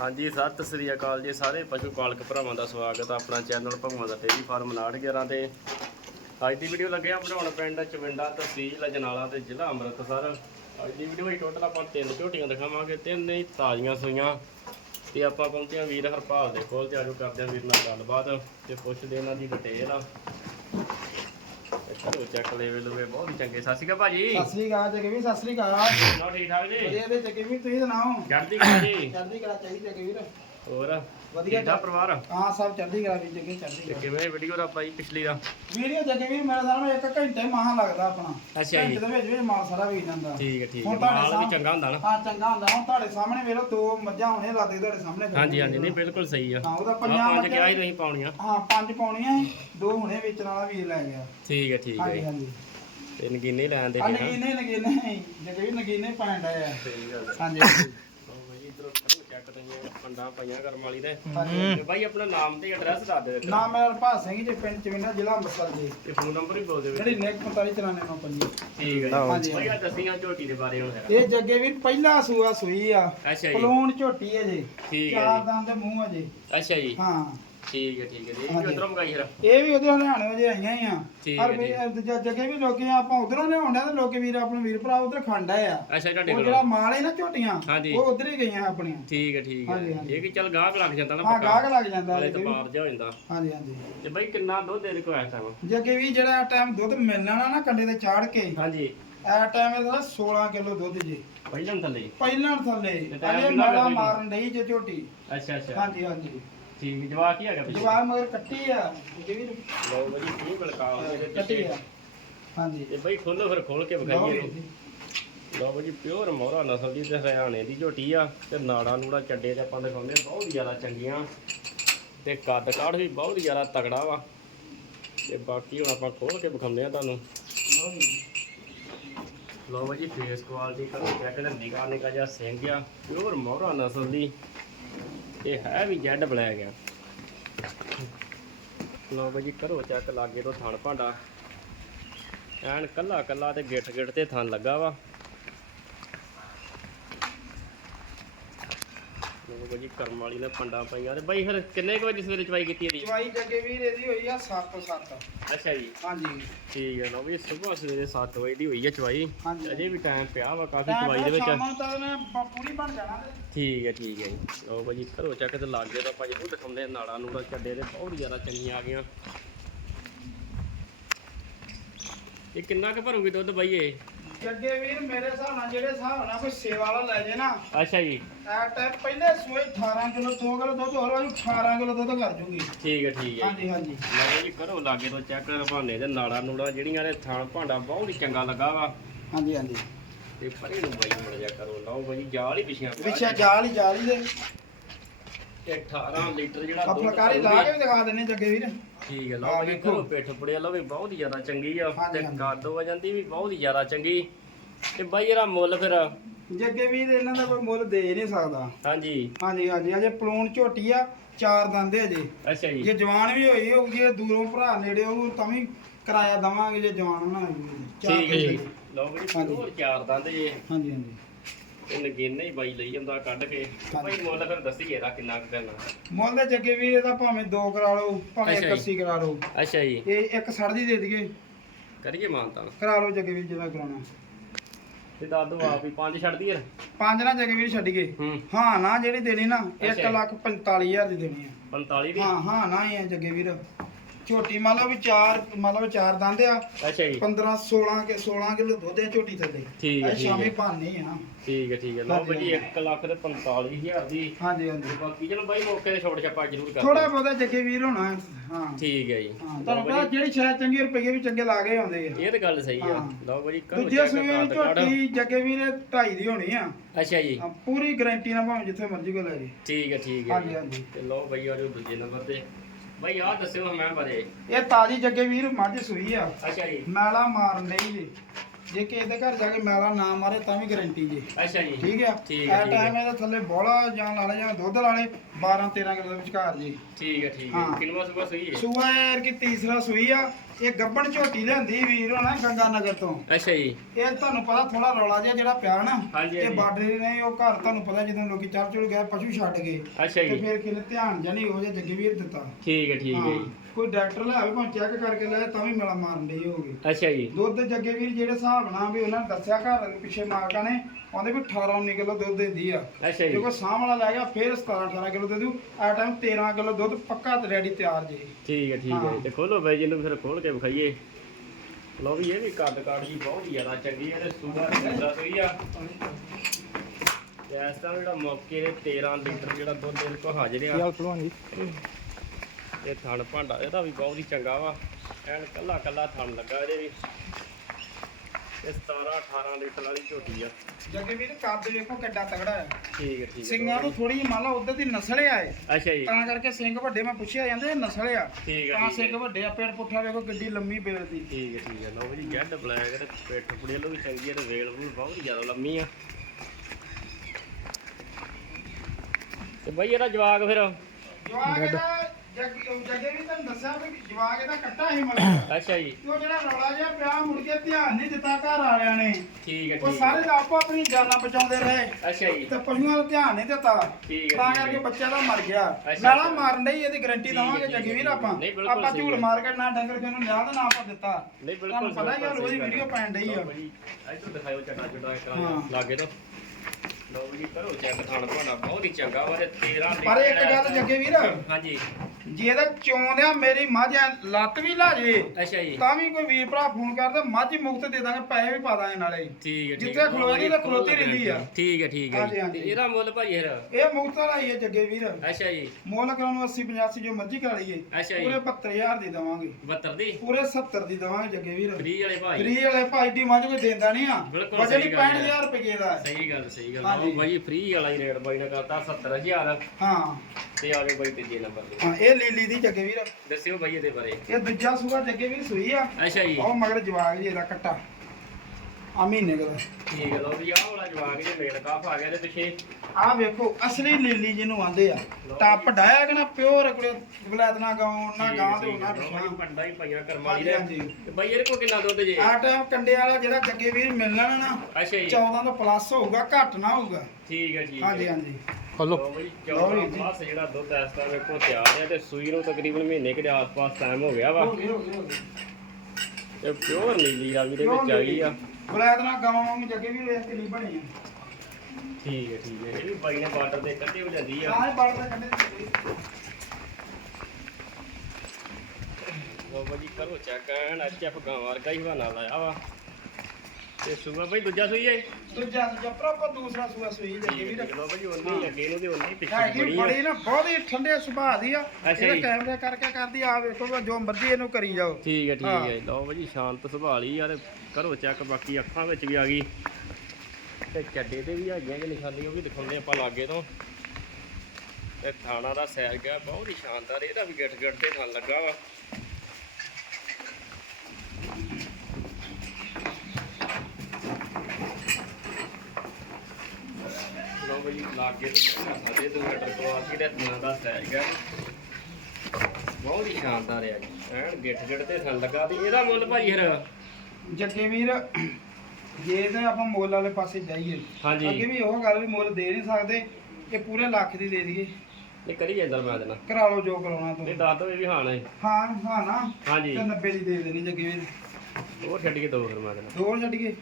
ਹਾਂਜੀ, ਸਤਿ ਸ੍ਰੀ ਅਕਾਲ ਜੀ ਸਾਰੇ। ਪਸ਼ੂ ਪਾਲਕ ਭਰਾਵਾਂ ਦਾ ਸਵਾਗਤ ਆ ਆਪਣਾ ਚੈਨਲ ਭਗਵਾਨ ਦਾ ਡੇਰੀ ਫਾਰਮ ਨਾੜ 11 ਤੇ। ਅੱਜ ਦੀ ਵੀਡੀਓ ਲੱਗਿਆ ਬਣਾਉਣ ਪਿੰਡ ਚਵਿੰਡਾ ਤਹਿਸੀਲ ਅਜਨਾਲਾ ਤੇ ਜ਼ਿਲ੍ਹਾ ਅੰਮ੍ਰਿਤਸਰ। ਅੱਜ ਦੀ ਵੀਡੀਓ ਵਿੱਚ ਟੋਟਲ ਆਪਾਂ ਤਿੰਨ ਝੋਟੀਆਂ ਦਿਖਾਵਾਂਗੇ, ਤਿੰਨ ਹੀ ਤਾਜ਼ੀਆਂ ਸੂਈਆਂ। ਤੇ ਆਪਾਂ ਪਹੁੰਚੇ ਹਾਂ ਵੀਰ ਹਰਪਾਲ ਦੇ ਕੋਲ ਤੇ ਆਜੋ ਕਰਦੇ ਹਾਂ ਵੀਰ ਨਾਲ ਗੱਲਬਾਤ ਤੇ ਪੁੱਛਦੇ ਇਹਨਾਂ ਦੀ ਡਿਟੇਲ ਆ। ਚਲੋ ਚੱਕ ਲੈਵੇ ਲਵੇ ਬਹੁਤ ਹੀ ਚੰਗੇ। ਸਤਿ ਸ਼੍ਰੀ ਅਕਾਲ ਭਾਜੀ। ਸਤਿ ਸ੍ਰੀ ਅਕਾਲ ਜਗੇ ਵੀ ਸਤਿ ਸ੍ਰੀ ਅਕਾਲ। ਨਾ ਠੀਕ ਠਾਕ ਜੀ? ਵਧੀਆ ਦੇ ਜਗੇ ਵੀ ਤੁਸੀਂ ਸੁਣਾਓ? ਚੜ੍ਹਦੀ ਕਲਾ ਜੀ। ਚੜ੍ਹਦੀ ਕਲਾ ਚਾਹੀਦੀ ਜਗੇ ਵੀਰ ਹੋਰ? ਵਧੀਆ ਕਿਹਦਾ ਪਰਿਵਾਰ? ਹਾਂ ਸਭ ਚੜ੍ਹਦੀ ਕਲਾ ਵੀ ਜਗੇ ਚੜ੍ਹਦੀ ਤੇ ਕਲਾ। ਕਿਵੇਂ ਵੀਡੀਓ ਦਾ ਪਾਈ ਪਿਛਲੀ ਦਾ? ਵੀਡੀਓ ਜਗੇ ਵੀ ਮੇਰੇ ਸਾਹਮਣੇ ਇੱਕ ਘੰਟੇ ਮਹਾ ਲੱਗਦਾ ਆਪਣਾ। ਅੱਛਾ ਜੀ। ਘੰਟੇ ਦੇ ਵਿੱਚ ਵਿੱਚ ਮਾਲ ਸਾਰਾ ਵੀ ਜਾਂਦਾ। ਠੀਕ ਹੈ ਠੀਕ ਹੈ ਹੁਣ ਤੁਹਾਡੇ ਮਾਲ ਵੀ ਸਾਹਮ- ਚੰਗਾ ਹੁੰਦਾ ਨਾ। ਹਾਂ ਚੰਗਾ ਹੁੰਦਾ। ਹੁਣ ਤੁਹਾਡੇ ਸਾਹਮਣੇ ਵੇਖ ਲਓ ਦੋ ਮੱਝਾਂ ਹੋਣੇ ਲੱਗਦੇ ਤੁਹਾਡੇ ਸਾਹਮਣੇ ਹਾਂਜੀ ਹਾਂਜੀ। ਨਹੀਂ ਬਿਲਕੁਲ ਸਹੀ ਆ। ਹਾਂ ਉਹਦਾ ਪੰਜਾਂ ਪੰਜ ਕਿਹਾ ਹੀ ਮੱਝਾਂ ਤੁਸੀਂ ਪਾਉਣੀਆਂ। ਹਾਂ ਪੰਜ ਪਾਉਣੀਆਂ ਸੀ, ਦੋ ਹੁਣੇ ਵੇਚਣ ਵਾਲਾ ਵੀਰ ਲੈ ਗਿਆ। ਠੀਕ ਹੈ ਠੀਕ ਹੈ ਹਾਂਜੀ ਜੀ। ਹਾਂਜੀ ਤੇ ਨਗੀਨੇ ਲੈਣ ਦੇ ਆ ਨੇ। ਨਗੀਨੇ ਨਗੀਨੇ। ਜਗੇ ਵੀ ਨਗੀਨੇ ਪੈਣ ਡਿਆ ਆ। ਹਾਂਜੀ ਚੈੱਕ ਤੁਸੀਂ ਪੰਡਾ ਪਾਈਆਂ ਕਰਮ ਵਾਲੀ ਤੇ। ਹਾਂਜੀ। ਤੇ ਬਾਈ ਆਪਣਾ ਨਾਮ ਤੇ ਐਡਰੈਸ ਦੱਸ ਦਿਓ ਇੱਕ। ਨਾਮ ਮੇਰਾ ਹਰਪਾਲ ਸਿੰਘ ਜੀ ਪਿੰਡ ਚਵਿੰਡਾ ਜ਼ਿਲ੍ਹਾ ਅੰਮ੍ਰਿਤਸਰ ਜੀ। ਤੇ ਫੋਨ ਨੰਬਰ ਵੀ ਬੋਲ ਦਿਓ ਜਿਹੜੀ ਨੇਕ 45 ਚਲਾਣੇ ਨੂੰ ਪੰਜੀ। ਠੀਕ ਹੈ ਹਾਂਜੀ, ਜੀ ਬਾਈ ਆ ਦੱਸੀਆਂ ਝੋਟੀ ਦੇ ਬਾਰੇ ਹੁਣ ਜ਼ਰਾ। ਇਹ ਜੱਗੇ ਵੀ ਪਹਿਲਾ ਸੂਆ ਸੂਈ ਆ। ਅੱਛਾ ਜੀ। ਪਲੂਣ ਝੋਟੀ ਹੈ ਜੀ। ਠੀਕ ਹੈ ਚਾਰ ਜੀ। ਦੰਦ ਦੇ ਮੂੰਹ ਹੈ ਜੀ। ਅੱਛਾ ਜੀ। ਹਾਂ। ਠੀਕ ਹੈ ਠੀਕ ਹੈ ਜੀ। ਇਹ ਵੀ ਹਾਂਜੀ। ਉਧਰੋਂ ਮੰਗਾਈ ਫਿਰ। ਇਹ ਵੀ ਉਹਦੇ ਹਰਿਆਣੇ ਵਜੇ ਆਈਆਂ ਹੀ ਆ। ਪਰ ਵੀ ਦੂਜਾ ਜੱਗੇ ਵੀ ਲੋਕੀ ਆਪਾਂ ਉਧਰੋਂ ਲਿਆਉਂਦੇ ਤੇ ਲੋਕੀ ਵੀਰ ਆਪਣੇ ਵੀਰ ਭਰਾ ਉਧਰ ਖੰਡ ਆ। ਅੱਛਾ ਤੁਹਾਡੇ ਉਹ ਕੋਲ। ਜਿਹੜਾ ਮਾਲ ਹੈ ਨਾ ਝੋਟੀਆਂ ਹਾਂਜੀ। ਉਹ ਉਧਰ ਹੀ ਗਈਆਂ ਆਪਣੀਆਂ। ਠੀਕ ਹੈ ਠੀਕ ਹੈ। ਹਾਂਜੀ। ਇਹ ਕਿ ਚੱਲ ਗਾਹਕ ਲੱਗ ਜਾਂਦਾ ਨਾ ਹਾਂ ਪੱਕਾ। ਗਾਹਕ ਲੱਗ ਜਾਂਦਾ ਨਾਲੇ ਜੱਗੇ ਵੀ। ਤਪਾਰ ਜਿਹਾ ਹੋ ਜਾਂਦਾ। ਹਾਂਜੀ ਹਾਂਜੀ। ਤੇ ਬਾਈ ਕਿੰਨਾ ਦੁੱਧ ਦੇ ਕੋ ਐਸਾ ਵਾ ਜੱਗੇ ਵੀ ਜਿਹੜਾ ਟਾਈਮ ਦੁੱਧ ਮਿਲਣਾ ਨਾ ਨਾ ਕੰਡੇ ਤੇ ਚਾੜ ਕੇ ਹਾਂਜੀ। ਇਹ ਟਾਈਮ ਇਹਦਾ 16 ਕਿਲੋ ਦੁੱਧ ਜੀ। ਪਹਿਲਾਂ ਥੱਲੇ। ਪਹਿਲਾਂ ਥੱਲੇ। ਟਾਈਮ ਅਜੇ ਕਿੰਨਾ? ਮਾਰਨ ਡਈ ਜੇ ਝੋਟੀ। ਅੱਛਾ ਅੱਛਾ। ਹਾਂਜੀ ਹਾਂਜੀ। ਠੀਕ ਜਵਾਕ ਹੀ ਹੈਗਾ ਪਿੱਛੇ। ਜਵਾਬ ਮਗਰ ਕੱਟੀ ਆ। ਵੀ ਲਓ ਬਾਈ ਕੀ ਬਲਕਾਓ ਇਹਦੇ ਕੱਟੀ ਪਿੱਛੇ। ਆ। ਹਾਂਜੀ। ਤੇ ਬਾਈ ਖੋਲੋ ਫਿਰ ਖੋਲ ਕੇ ਲਓ ਵਿਖਾਈਏ। ਇਹਨੂੰ। ਲਓ ਬਾਈ ਪਿਓਰ ਮੋਹਰਾ ਨਸਲ ਦੀ ਤੇ ਹਰਿਆਣੇ ਦੀ ਝੋਟੀ ਆ। ਤੇ ਨਾੜਾ ਨੂੜਾ ਚੱਡੇ ਤੇ ਆਪਾਂ ਦਿਖਾਉਂਦੇ ਆ ਬਹੁਤ ਜ਼ਿਆਦਾ ਚੰਗੀਆਂ। ਤੇ ਕੱਦ ਕਾਠ ਵੀ ਬਹੁਤ ਜ਼ਿਆਦਾ ਤਗੜਾ ਵਾ। ਤੇ ਬਾਕੀ ਹੁਣ ਆਪਾਂ ਖੋਲ ਕੇ ਵਿਖਾਉਂਦੇ ਆ ਤੁਹਾਨੂੰ। ਲਓ ਜੀ। ਲਓ ਬਾਈ ਜੀ ਫੇਸ ਕੁਆਲਿਟੀ ਕਰੋ ਚੈੱਕ ਤੇ ਨਿਗਾਹ ਨਿਗਾਹ ਜਿਹਾ ਸਿੰਘ ਆ। ਪਿਓਰ ਮੋਹਰਾ ਨਸਲ ਦੀ। ਇਹ ਹੈ ਵੀ ਜੈਡ ਬਲੈਕ ਆ। ਲਓ ਬਾਈ ਕਰੋ ਚੈੱਕ ਲਾਗੇ ਤੋਂ ਥਣ ਭਾਂਡਾ। ਐਨ ਕੱਲਾ ਕੱਲਾ ਤੇ ਗਿੱਟ ਗਿੱਟ ਤੇ ਥਣ ਲੱਗਾ ਵਾ। ਬਾਈ ਜੀ ਕਰਮ ਵਾਲੀ ਨੇ ਪੰਡਾ ਪਾਈਆਂ ਤੇ ਬਾਈ ਫਿਰ ਕਿੰਨੇ ਕੁ ਵਜੇ ਸਵੇਰੇ ਚਵਾਈ ਕੀਤੀ ਇਹਦੀ? ਚਵਾਈ ਜੱਗੇ ਵੀਰ ਇਹਦੀ ਹੋਈ ਆ 7 ਤੋਂ 7 ਅੱਛਾ ਜੀ। ਹਾਂਜੀ। ਠੀਕ ਹੈ ਲਓ ਵੀ ਸਵੇਰ ਸਵੇਰੇ 7 ਵਜੇ ਦੀ ਹੋਈ ਹੈ ਚਵਾਈ। ਹਾਂਜੀ। ਅਜੇ ਵੀ ਟਾਈਮ ਪਿਆ ਵਾ ਕਾਫੀ ਚਵਾਈ ਦੇ ਵਿੱਚ। ਸ਼ਾਮਾਂ ਨੂੰ ਤਾਂ ਉਹਨੇ ਪ- ਪੂਰੀ ਬਣ ਜਾਣਾ। ਤੇ ਠੀਕ ਹੈ ਠੀਕ ਹੈ ਜੀ। ਲਓ ਭਾਜੀ ਘਰੋਂ ਚੱਕ ਤੇ ਲੱਗ ਗਏ ਤਾਂ ਭਾਜੀ ਉਹ ਦਿਖਾਉਂਦੇ ਆ ਨਾੜਾਂ ਨੂੜਾਂ ਚੱਡੇ ਦੇ ਬਹੁਤ ਜ਼ਿਆਦਾ ਚੰਗੀਆਂ ਆ ਗਈਆਂ। ਇਹ ਕਿੰਨਾ ਕੁ ਭਰੂਗੀ ਦੁੱਧ ਬਾਈ ਇਹ? ਜੱਗੇ ਵੀਰ ਮੇਰੇ ਹਿਸਾਬ ਨਾਲ ਜਿਹੜੇ ਹਿਸਾਬ ਨਾਲ ਕੋਈ ਸੇਵਾ ਵਾਲਾ ਲੈ ਜੇ ਨਾ ਅੱਛਾ ਜੀ। ਇਹ ਟਾਈਮ ਪਹਿਲੇ ਸੂਏ 18 ਕਿਲੋ 2 ਕਿਲੋ ਦੁੱਧ ਹੋਰ ਵਾਲੀ 18 ਕਿਲੋ ਦੁੱਧ ਕਰ ਜੂਗੀ। ਠੀਕ ਹੈ ਠੀਕ ਹੈ। ਹਾਂਜੀ ਹਾਂਜੀ। ਲਓ ਜੀ ਘਰੋਂ ਲਾਗੇ ਤੋਂ ਚੈੱਕ ਕਰ ਭਾਨੇ ਦੇ ਨਾੜਾਂ ਨੂੜਾਂ ਜਿਹੜੀਆਂ ਨੇ ਥਾਣ ਭਾਂਡਾ ਬਹੁਤ ਹੀ ਚੰਗਾ ਲੱਗਾ ਵਾ। ਹਾਂਜੀ ਹਾਂਜੀ। ਤੇ ਪਰੇ ਨੂੰ ਬਾਈ ਮੁੜ ਜਾ ਕਰੋ ਲਓ ਭਾਜੀ ਜਾਲ ਹੀ ਪਿਛਿਆ ਵਿਛਾ ਜਾਲ ਹੀ ਜਾਲ ਹੀ ਦੇ। ਤੇ 18 ਲੀਟਰ ਜਿਹੜਾ ਦੁੱਧ ਫਲਕਾਰੀ ਲਾ ਕੇ ਵੀ ਦਿਖਾ ਦਿੰਨੇ ਜੱਗੇ ਵੀਰ। ਠੀਕ ਹੈ ਲਓ ਜੀ ਵੇਖੋ। ਘਰੋਂ ਪਿੱਠ ਪੜਿਆ ਲਓ ਵੀ ਬਹੁਤ ਹੀ ਜ਼ਿਆਦਾ ਚੰਗੀ ਆ ਹਾਂਜੀ, ਤੇ ਹਾਂਜੀ। ਕੱਦ ਵਜਨ ਦੀ ਵੀ ਬਹੁਤ ਹੀ ਜ਼ਿਆਦਾ ਚੰਗੀ। ਤੇ ਬਾਈ ਇਹਦਾ ਮੁੱਲ ਫਿਰ? ਜੱਗੇ ਵੀਰ ਇਹਨਾਂ ਦਾ ਕੋਈ ਮੁੱਲ ਦੇ ਨਹੀਂ ਸਕਦਾ। ਹਾਂਜੀ। ਹਾਂਜੀ ਹਾਂਜੀ ਅਜੇ ਪਲੂਣ ਝੋਟੀ ਆ ਚਾਰ ਦੰਦੇ ਅਜੇ। ਅੱਛਾ ਜੀ। ਜੇ ਜਵਾਨ ਵੀ ਹੋਈ ਹੋਊਗੀ ਇਹ ਦੂਰੋਂ ਭਰਾ ਨੇੜੇ ਉਹ ਤਾਂ ਵੀ ਕਿਰਾਇਆ ਦਵਾਂਗੇ ਜੇ ਜਵਾਨ ਨਾ ਹੋਈ ਚਾਰ ਠੀਕ ਹੈ ਜੀ। ਦੰਦੇ। ਲਓ ਬਈ ਹਾਂਜੀ। ਹੋਰ ਚਾਰ ਦੰਦ ਜੇ। ਹਾਂਜੀ ਹਾਂਜੀ। ਇਹ ਨਗੀਨੇ ਹੀ ਬਾਈ ਲਈ ਜਾਂਦਾ ਕੱਢ ਕੇ। ਤੇ ਬਾਈ ਮੁੱਲ ਫਿਰ ਦੱਸੀ ਇਹਦਾ ਕਿੰਨਾ ਕੁ ਕਰਨਾ। ਮੁੱਲ ਦੇ ਜੱਗੇ ਵੀਰ ਇਹਦਾ ਭਾਵੇਂ 2 ਕਰਾ ਲਓ ਭਾਵੇਂ ਅੱਛਾ ਜੀ। 81 ਕਰਾ ਲਓ। ਅੱਛਾ ਜੀ। ਇਹ ਇੱਕ ਸੜ ਦੀ ਦੇ ਦਈਏ। ਕਰੀਏ ਮਾਨਤਾ ਕਰਾ ਲਓ ਜੱਗੇ ਵੀਰ ਜਿਹੜਾ ਕਰਾਉਣਾ। ਤੇ ਦੱਸ ਦੋ ਆਪ ਹੀ ਪੰਜ ਛੱਡ ਦਈਏ। ਪੰਜ ਨਾ ਜੱਗੇ ਵੀਰ ਹੂੰ। ਹਾਂ ਨਾ ਜਿਹੜੀ ਦੇਣੀ ਨਾ ਅੱਛਾ 1 ਜੀ। ਲੱਖ 45000 ਦੀ ਦੇਣੀ ਆ। 45 ਦੀ? ਹਾਂ ਹਾਂ ਨਾ ਹੀ ਹੈ ਜੱਗੇ ਵੀਰ। ਝੋਟੀ ਮੰਨ ਲਓ ਵੀ ਚਾਰ ਮੰਨ ਲਓ ਚਾਰ ਦੰਦ ਆ ਅੱਛਾ ਜੀ। 15 16 ਕੇ 16 ਕਿਲੋ ਦੁੱਧ ਹੈ ਝੋਟੀ ਥੱਲੇ। ਠੀਕ ਹੈ, ਸ਼ਾਮੀ। ਭਾਨੀ ਆ। ਠੀਕ ਹੈ ਠੀਕ ਹੈ ਲਓ ਹਾਂਜੀ, ਬਈ 1 ਲੱਖ ਤੇ 45000 ਦੀ ਹਾਂਜੀ ਹਾਂਜੀ। ਬਾਕੀ ਚਲੋ ਬਾਈ ਮੌਕੇ ਤੇ ਛੋਟ ਛੱਪਾ ਜ਼ਰੂਰ ਕਰ ਥੋੜਾ ਬਹੁਤਾ ਜੱਗੇ ਵੀਰ ਹੋਣਾ ਹਾਂ। ਠੀਕ ਹੈ ਜੀ। ਹਾਂ ਤੁਹਾਨੂੰ ਪਤਾ ਜਿਹੜੀ ਸ਼ਾਇਦ ਚੰਗੀ ਰੁਪਈਏ ਵੀ ਚੰਗੇ ਲਾ ਕੇ ਆਉਂਦੇ ਆ। ਇਹ ਤਾਂ ਗੱਲ ਸਹੀ ਆ। ਹਾਂ। ਲਓ ਬਈ ਕਰੋ ਦੂਜੇ check ਸੂਏ। ਝੋਟੀ ਜੱਗੇ ਵੀਰ ਢਾਈ ਦੀ ਹੋਣੀ ਆ। ਅੱਛਾ ਜੀ। ਹਾਂ, ਪੂਰੀ ਗਾਰੰਟੀ ਨਾਲ ਭਾਵੇਂ ਜਿੱਥੇ ਮਰਜ਼ੀ ਕੋ ਲੈ ਜੇ। ਠੀਕ ਹੈ ਠੀਕ ਹੈ ਹਾਂਜੀ। ਹਾਂਜੀ। ਤੇ ਲਓ ਬਈ ਆ ਦੂਜੇ ਨੰਬਰ ਤੇ। ਬਈ ਆਹ ਦੱਸਿਓ ਮੈਂ ਬਾਰੇ। ਇਹ ਤਾਜੀ ਜੱਗੇ ਵੀਰ ਮੱਝ ਸੂਈ ਆ। ਅੱਛਾ ਜੀ। ਮੈਲਾ ਮਾਰਨ ਲਈ ਜੀ। ਜੇ ਕਿਸੇ ਦੇ ਘਰ ਜਾ ਕੇ ਮੈਲਾ ਨਾ ਮਾਰੇ ਤਾਂ ਵੀ ਗਾਰੰਟੀ ਜੀ। ਅੱਛਾ ਜੀ। ਠੀਕ ਆ? ਠੀਕ ਠੀਕ ਟਾਈਮ ਇਹਦੇ ਥੱਲੇ ਬੋਲਾ ਜਾਂ ਲਾ ਲੈ ਜਾਂ ਦੁੱਧ ਲਾ ਲੈ 12 13 ਕਿਲੋ ਵਿਚਕਾਰ ਜੀ। ਠੀਕ ਹੈ ਠੀਕ ਹਾਂ। ਕਿੰਨਵਾ ਸੁਬਾ ਸਹੀ ਹੈ ਸੂਆ ਯਾਰ ਕਿ ਤੀਸਰਾ ਸੂਈ ਆ। ਇਹ ਗੱਬਣ ਝੋਟੀ ਲਿਆਂਦੀ ਵੀਰ ਹੋਣਾ ਗੰਗਾ ਨਗਰ ਤੋਂ। ਅੱਛਾ ਜੀ। ਇਹ ਤੁਹਾਨੂੰ ਪਤਾ ਥੋੜਾ ਰੌਲਾ ਜਿਹਾ ਜਿਹੜਾ ਪਿਆ ਨਾ ਹਾਂਜੀ, ਇਹ ਹਾਂਜੀ। ਬਾਰਡਰ ਨੇ ਉਹ ਘਰ ਤੁਹਾਨੂੰ ਪਤਾ ਜਦੋਂ ਲੋਕੀ ਚੜ ਚੁੜ ਗਏ ਪਸ਼ੂ ਛੱਡ ਗਏ। ਅੱਛਾ ਤੇ ਜੀ ਫਿਰ ਕਿਨੇ ਧਿਆਨ ਜਾਨੀ ਉਹ ਜੇ ਜੱਗੇ ਵੀਰ ਦਿੱਤਾ। ਠੀਕ ਹੈ ਠੀਕ ਹੈ ਹਾਂ, ਜੀ ਕੋਈ ਡਾਕਟਰ ਲੈ ਆਵੇ ਭਾਵੇਂ ਚੈੱਕ ਕਰਕੇ ਲੈ ਤਾਂ ਵੀ ਮੇਲਾ ਮਾਰਨ ਡਈ ਹੋਗੇ ਅੱਛਾ ਜੀ। ਦੁੱਧ ਜੱਗੇ ਵੀਰ ਜਿਹੜੇ ਹਿਸਾਬ ਨਾਲ ਵੀ ਉਹਨਾਂ ਨੇ ਦੱਸਿਆ ਘਰ ਦੇ ਪਿੱਛੇ ਮਾਲਕਾਂ ਨੇ ਆਉਂਦੇ ਵੀ 18 19 ਕਿਲੋ ਦੁੱਧ ਦਿੰਦੀ ਆ। ਅੱਛਾ ਜੇ। ਜੀ ਵਾਲਾ ਲੈ ਗਿਆ ਫਿਰ 17 18 ਕਿਲੋ ਦੇ ਦੂ ਆ ਟਾਈਮ 13 ਕਿਲੋ ਦੁੱਧ ਪੱਕਾ ਤੇ ਰੈਡੀ ਤਿਆਰ ਜੇ। ਠੀਕ ਹੈ ਠੀਕ ਹੈ। ਤੇ ਖੋਲੋ ਬਾਈ ਜੀ ਨੂੰ ਫਿਰ ਖੋਲ ਕੇ ਵਿਖਾਈਏ। ਲਓ ਵੀ ਇਹ ਵੀ ਕੱਦ ਕਾਠ ਜੀ ਬਹੁਤ ਜ਼ਿਆਦਾ ਚੰਗੀ ਹੈ ਤੇ ਸੂਆ ਜਿੰਦਾ ਸੋਈ ਆ। ਇਸ ਤਰ੍ਹਾਂ ਜਿਹੜਾ ਮੌਕੇ ਦੇ 13 ਲੀਟਰ ਜਿਹੜਾ ਦੁੱਧ ਇਹਦੇ ਕੋਲ ਹਾਜ਼ਰ ਆ। ਭਲਵਾਨ ਇਹ ਥਣ ਭਾਂਡਾ ਇਹਦਾ ਵੀ ਬਹੁਤ ਹੀ ਚੰਗਾ ਵਾ। ਐਨ ਕੱਲਾ ਕੱਲਾ ਥਣ ਲੱਗਾ ਇਹਦੇ ਵੀ। ਇਹ 17 18 ਲੀਟਰ ਵਾਲੀ ਝੋਟੀ ਆ। ਜੱਗੇ ਵੀਰ ਕੱਦ ਵੇਖੋ ਕਿੱਡਾ ਤਗੜਾ ਹੈ। ਠੀਕ ਹੈ ਠੀਕ ਹੈ। ਸਿੰਘਾਂ ਨੂੰ ਥੋੜੀ ਜਿਹੀ ਮੰਨ ਲਾ ਉਧਰ ਦੀ ਨਸਲ ਆ ਇਹ। ਅੱਛਾ ਜੀ। ਤਾਂ ਕਰਕੇ ਸਿੰਘ ਵੱਡੇ ਮੈਂ ਪੁੱਛਿਆ ਜਾਂਦੇ ਨਸਲ ਆ। ਠੀਕ ਹੈ ਤਾਂ ਸਿੰਘ ਵੱਡੇ ਆ ਪੇੜ ਪੁੱਠਾ ਵੇਖੋ ਕਿੱਡੀ ਲੰਮੀ ਬੇਲ ਦੀ। ਠੀਕ ਹੈ ਠੀਕ ਹੈ। ਲਓ ਜੀ ਜੈਡ ਬਲੈਕ ਤੇ ਪਿੱਠ ਪੁੜੀ ਲੋ ਵੀ ਚੰਗੀ ਹੈ ਤੇ ਵੇਲ ਵੀ ਬਹੁਤ ਜ਼ਿਆਦਾ ਲੰਮੀ ਆ। ਤੇ ਬਈ ਇਹਦਾ ਜਵਾਕ ਫਿਰ? ਜਵਾਗ ਇਹਦਾ ਜੱਗ- ਜੱਗੇ ਵੀ ਤੁਹਾਨੂੰ ਦੱਸਿਆ ਵੀ ਜਵਾਗ ਇਹਦਾ ਕੱਟਾ ਹੀ ਮਗਰ ਅੱਛਾ ਜੀ। ਤੇ ਉਹ ਜਿਹੜਾ ਰੌਲਾ ਜਿਹਾ ਪਿਆ ਮੁੜ ਕੇ ਧਿਆਨ ਨਹੀਂ ਦਿੱਤਾ ਘਰ ਵਾਲਿਆਂ ਨੇ। ਠੀਕ ਹੈ ਉਹ ਠੀਕ ਸਾਰੇ ਹੈ। ਤਾਂ ਆਪੋ ਆਪਣੀ ਜਾਨਾਂ ਬਚਾਉਂਦੇ ਰਹੇ। ਅੱਛਾ ਜੀ। ਤੇ ਪਸ਼ੂਆਂ ਦਾ ਧਿਆਨ ਨਹੀਂ ਦਿੱਤਾ। ਠੀਕ ਹੈ, ਤਾਂ ਠੀਕ ਹੈ। ਕਰਕੇ ਬੱਚਾ ਦਾ ਮਰ ਗਿਆ। ਅੱਛਾ, ਨਾਲਾ ਅੱਛਾ। ਮਾਰਨ ਡਈ ਇਹਦੀ ਗਾਰੰਟੀ ਠੀਕ ਹੈ, ਦਵਾਂਗੇ ਠੀਕ ਹੈ, ਜੱਗੀ ਵੀਰ ਹੈ। ਆਪਾਂ। ਨਹੀਂ, ਬਿਲਕੁਲ ਆਪਾਂ ਸਹੀ ਝੂਠ ਹੈ। ਮਾਰ ਕੇ ਨਾ ਡੰਗਰ ਕਿਨੂੰ ਲਿਆ ਤੇ ਨਾ ਆਪਾਂ ਦਿੱਤਾ। ਨਹੀਂ ਬਿਲਕੁਲ ਤੁਹਾਨੂੰ ਪਤਾ ਹੀ ਆ, ਰੋਜ਼ ਗੱਲ ਵੀਡੀਓ ਪੈਣ ਡਈ ਆ। ਇੱਧਰ ਦਿਖਾਓ ਚਟਾ ਚਟਾ ਹਾਂ। ਲਾਗੇ ਤੋਂ। ਲਓ ਜੀ ਕਰੋ ਚੈੱਕ ਥਾਣ ਭਾਣਾ ਬਹੁਤ ਹੀ ਚੰਗਾ ਵਾ ਤੇ 13 ਪਰ ਇੱਕ ਗੱਲ ਜੱਗੇ ਵੀਰ। ਹਾਂਜੀ। ਜੇ ਇਹਦਾ ਚੋਂਦਿਆ ਮੇਰੀ ਮੱਝ ਐ ਲੱਤ ਵੀ ਲਾ ਜੇ ਅੱਛਾ ਜੀ। ਤਾਂ ਵੀ ਕੋਈ ਵੀਰ ਭਰਾ ਫੋਨ ਕਰਦਾ ਮੱਝ ਮੁਫਤ ਦੇ ਦਾਂਗੇ ਪੈਸੇ ਵੀ ਪਾ ਦਾਂਗੇ ਨਾਲੇ। ਠੀਕ ਹੈ ਜਿੱਥੇ ਹੈ। ਖਲੋਏ ਦੀ ਤਾਂ ਖਲੋਤੀ ਰਹਿੰਦੀ ਆ। ਠੀਕ ਹੈ ਠੀਕ ਹੈ ਹਾਂਜੀ, ਜੀ। ਹਾਂਜੀ। ਤੇ ਇਹਦਾ ਮੁੱਲ ਭਾਜੀ ਫਿਰ? ਇਹ ਮੁਫਤ ਵਾਲਾ ਹੀ ਹੈ ਜੱਗੇ ਵੀਰ। ਅੱਛਾ ਜੀ। ਮੁੱਲ ਕਰਾਂ ਨੂੰ 80 85 ਜੋ ਮਰਜ਼ੀ ਕਰਾ ਲਈਏ ਅੱਛਾ ਜੀ। ਪੂਰੇ 72000 ਦੀ ਦਵਾਂਗੇ। 72 ਦੀ? ਪੂਰੇ 70 ਦੀ ਦਵਾਂਗੇ ਜੱਗੇ ਵੀਰ। ਫ੍ਰੀ ਵਾਲੇ ਭਾਈ ਫ੍ਰੀ ਵਾਲੇ ਭਾਈ ਦੀ ਮੱਝ ਕੋਈ ਦੇਂਦਾ ਨਹੀਂ ਆ। ਬਿਲਕੁਲ ਵਜਨ ਸਹੀ ਗੱਲ ਹੈ। 65000 ਰੁਪਏ ਦਾ ਹੈ। ਸਹੀ ਗੱਲ ਸਹੀ ਗੱਲ। ਹਾਂਜੀ। ਭਾਜੀ ਫ੍ਰੀ ਵਾਲਾ ਹੀ ਰੇਟ ਬਾਈ ਨੇ ਕਰਤਾ 70000 ਹਾਂ। ਤੇ ਆ ਗਏ ਬਾਈ ਤੀਜੇ ਨੰਬਰ ਤੇ। ਹਾਂ ਇਹ ਲੀਲੀ ਦੀ ਜੱਗੇ ਵੀਰ। ਦੱਸਿਓ ਬਾਈ ਇਹਦੇ ਬਾਰੇ। ਇਹ ਦੂਜਾ ਸੂਆ ਜੱਗੇ ਵੀਰ ਸੂਈ ਆ। ਅੱਛਾ ਜੀ। ਉਹ ਮਗਰ ਜਵਾਗ ਜੀ ਇਹਦਾ ਕੱਟਾ। ਆ ਮਹੀਨੇ ਦਾ। ਠੀਕ ਹੈ ਲੋ ਵੀ ਆਹ ਵਾਲਾ ਜਵਾਕ ਜੇ ਮੇਲ ਕਾਫ ਆ ਗਿਆ ਤੇ ਪਿੱਛੇ। ਆ ਵੇਖੋ ਅਸਲੀ ਲੀਲੀ ਜਿਹਨੂੰ ਆਂਦੇ ਆ। ਟੱਪ ਡਾਇਆ ਕਿ ਨਾ ਪਿਓਰ ਕੁੜੇ ਬਲੈਤ ਨਾ ਗਾਉਂ ਨਾ ਗਾਂ ਤੇ ਨਾ ਪਿਛਾਂ ਪੰਡਾ ਹੀ ਪਈਆਂ ਕਰਮਾਂ ਦੀ। ਤੇ ਬਾਈ ਇਹਦੇ ਕੋਲ ਕਿੰਨਾ ਦੁੱਧ ਜੇ? ਆ ਟਾਈਮ ਕੰਡੇ ਵਾਲਾ ਜਿਹੜਾ ਜੱਗੇ ਵੀਰ ਮਿਲਣਾ ਨਾ ਅੱਛਾ ਜੀ। 14 ਤੋਂ ਪਲੱਸ ਹੋਊਗਾ ਘੱਟ ਨਾ ਹੋਊਗਾ। ਠੀਕ ਹੈ ਠੀਕ ਹਾਂਜੀ ਹੈ ਹਾਂਜੀ। ਬਈ ਲਓ 14 ਵੀਰ ਜੀ। ਪਲੱਸ ਜਿਹੜਾ ਦੁੱਧ ਇਸ ਤਰ੍ਹਾਂ ਵੇਖੋ ਤਿਆਰ ਹੈ ਤੇ ਸੂਈ ਨੂੰ ਤਕਰੀਬਨ ਮਹੀਨੇ ਕੁ ਦੇ ਆਸ-ਪਾਸ ਟਾਈਮ ਹੋ ਗਿਆ ਵਾ। ਤੇ ਪਿਓਰ ਨੀਲੀ ਆ ਵੀ ਦੇ ਵਿੱਚ ਆ। ਗਈ ਆ ਬਲੈਤ ਨਾ ਗਾਉਂ ਜੱਗੇ ਵੀਰ ਵੇਖ ਕਿੰਨੀ ਬਣੀ ਆ। ਠੀਕ ਹੈ ਠੀਕ ਹੈ ਇਹ ਵੀ ਬਾਈ ਨੇ ਬਾਰਡਰ ਦੇ ਕੱਢੇ ਹੋ ਜਾਂਦੀ ਆ। ਆਹ ਬੜ ਦਾ ਤੇ ਲੋ ਬਾਜੀ ਕਰੋ ਚੈੱਕ ਐਨ ਐਚਐਫ ਗਾਂ ਵਰਗਾ ਹੀ ਹਵਾਨਾ ਲਾਇਆ ਵਾ। ਤੇ ਸੂਆ ਬਾਈ ਦੂਜਾ ਸੂਈ ਹੈ? ਦੂਜਾ ਦੂਜਾ ਪ੍ਰੋਪਰ ਦੂਸਰਾ ਸੂਆ ਸੂਈ ਜੱਗੇ ਵੀਰ ਲੋ ਬਾਜੀ ਉਹਨੇ ਅੱਗੇ ਨੂੰ ਤੇ ਉਹਨੇ ਪਿੱਛੇ ਹੈਗੀ ਬੜੀ ਬੜੀ ਨਾ ਬਹੁਤ ਹੀ ਠੰਡੇ ਸੁਭਾਅ ਦੀ ਆ। ਅੱਛਾ ਇਹਦਾ ਜੀ। ਕੈਮਰੇ ਕਰਕੇ ਕਰਦੀ ਆ ਵੇਖੋ ਵੀ ਜੋ ਮਰਜ਼ੀ ਇਹਨੂੰ ਕਰੀ ਜਾਓ। ਠੀਕ ਹੈ ਠੀਕ ਹਾਂ। ਹੈ। ਲਓ ਬਾਜੀ ਸ਼ਾਂਤ ਸੁਭਾਅ ਲਈ ਆ ਤੇ ਕਰੋ ਚੈੱਕ ਬਾਕੀ ਅੱਖਾਂ ਵਿੱਚ ਵੀ ਆ ਗਈ। ਤੇ ਚੱਡੇ ਤੇ ਵੀ ਹੈਗੀਆਂ ਕਿ ਨਿਸ਼ਾਨੀ ਉਹ ਵੀ ਦਿਖਾਉਂਦੇ ਆਪਾਂ ਲਾਗੇ ਤੋਂ। ਤੇ ਥਾਣਾ ਦਾ ਸੈਰ ਗਿਆ ਬਹੁਤ ਹੀ ਸ਼ਾਨਦਾਰ ਇਹਦਾ ਵੀ ਗਿੱਠ ਗਿੱਠ ਤੇ ਥਣ ਲੱਗਾ ਵਾ। ਲਓ ਬਈ ਲਾਗੇ ਤੋਂ ਸਾਡੇ ਤੋਂ ਮੀਟਰ ਤੋਂ ਆ ਕੇ ਤੇ ਥਾਣਾ ਦਾ ਸੈਰ ਗਿਆ ਬਹੁਤ ਹੀ ਸ਼ਾਨਦਾਰ ਹੈ ਜੀ। ਐਨ ਗਿੱਠ ਗਿੱਠ ਤੇ ਥਣ ਲੱਗਾ ਤੇ ਇਹਦਾ ਮੁੱਲ ਭਾਜੀ ਫਿਰ? ਜੱਗੇ ਵੀਰ ਜੇ ਤੇ ਆਪਾਂ ਮੁੱਲ ਵਾਲੇ ਪਾਸੇ ਜਾਈਏ ਹਾਂਜੀ। ਅੱਗੇ ਵੀ ਉਹ ਗੱਲ ਵੀ ਮੁੱਲ ਦੇ ਨਹੀਂ ਸਕਦੇ ਇਹ ਪੂਰੇ ਲੱਖ ਦੀ ਦੇ ਦਈਏ। ਇਹ ਕਰੀ ਜਾਂਦਾ ਮੈਂ ਦੇਣਾ ਕਰਾ ਲਓ ਜੋ ਕਰਾਉਣਾ ਇਹ ਤੂੰ ਦੱਸ ਦੋ ਇਹ ਵੀ ਹਾਂ ਨਾ ਹਾਂ ਹਾਂ ਨਾ। ਹਾਂਜੀ। ਤੇ 90 ਦੀ ਦੇ ਦੇਣੀ ਜੱਗੇ ਵੀਰ। ਉਹ ਛੱਡ ਕੇ ਦੋ ਫਿਰ ਮੈਂ ਦੇਣਾ ਦੋ ਛੱਡ ਕੇ।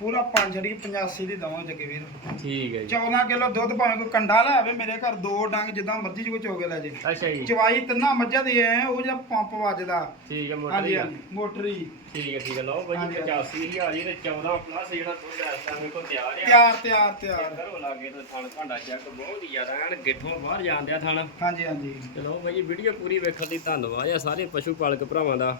ਪੂਰਾ ਪੰਜ ਛੱਡ ਕੇ 85 ਦੀ ਦਵਾਂ ਜੱਗੇ ਵੀਰ। ਠੀਕ ਹੈ ਜੀ। 14 ਕਿਲੋ ਦੁੱਧ ਭਾਵੇਂ ਕੋਈ ਕੰਡਾ ਲੈ ਆਵੇ ਮੇਰੇ ਘਰ ਦੋ ਡੰਗ ਜਿੱਦਾਂ ਮਰਜ਼ੀ ਕੋਈ ਚੋਗੇ ਲੈ ਜੇ। ਅੱਛਾ ਜੀ। ਚਵਾਈ ਤਿੰਨਾਂ ਮੱਝਾਂ ਦੀ ਐ ਉਹ ਜਿਹੜਾ ਪੰਪ ਵੱਜਦਾ। ਠੀਕ ਹੈ ਮੋਟਰ ਹਾਂਜੀ ਹਾਂਜੀ ਮੋਟਰੀ। ਠੀਕ ਹੈ ਠੀਕ ਹੈ ਲਓ ਭਾਜੀ ਹਾਂਜੀ, 85000 ਜੀ ਤੇ 14 ਪਲੱਸ ਜਿਹੜਾ ਦੁੱਧ ਇਸ ਟਾਈਮ ਕੋ ਤਿਆਰ ਆ। ਤਿਆਰ ਤਿਆਰ ਤਿਆਰ। ਕਰੋ ਲਾਗੇ ਤੇ ਥਣ ਭਾਂਡਾ ਚੈੱਕ ਬਹੁਤ ਹੀ ਜ਼ਿਆਦਾ ਐਨ ਗਿੱਠੋਂ ਬਾਹਰ ਜਾਂਦੇ ਆ ਥਣ। ਹਾਂਜੀ ਹਾਂਜੀ। ਚਲੋ ਭਾਈ ਵੀਡੀਓ ਪੂਰੀ ਵੇਖਣ ਲਈ ਧੰਨਵਾਦ ਆ ਸਾਰੇ ਪਸ਼ੂ ਪਾਲਕ ਭਰਾਵਾਂ ਦਾ।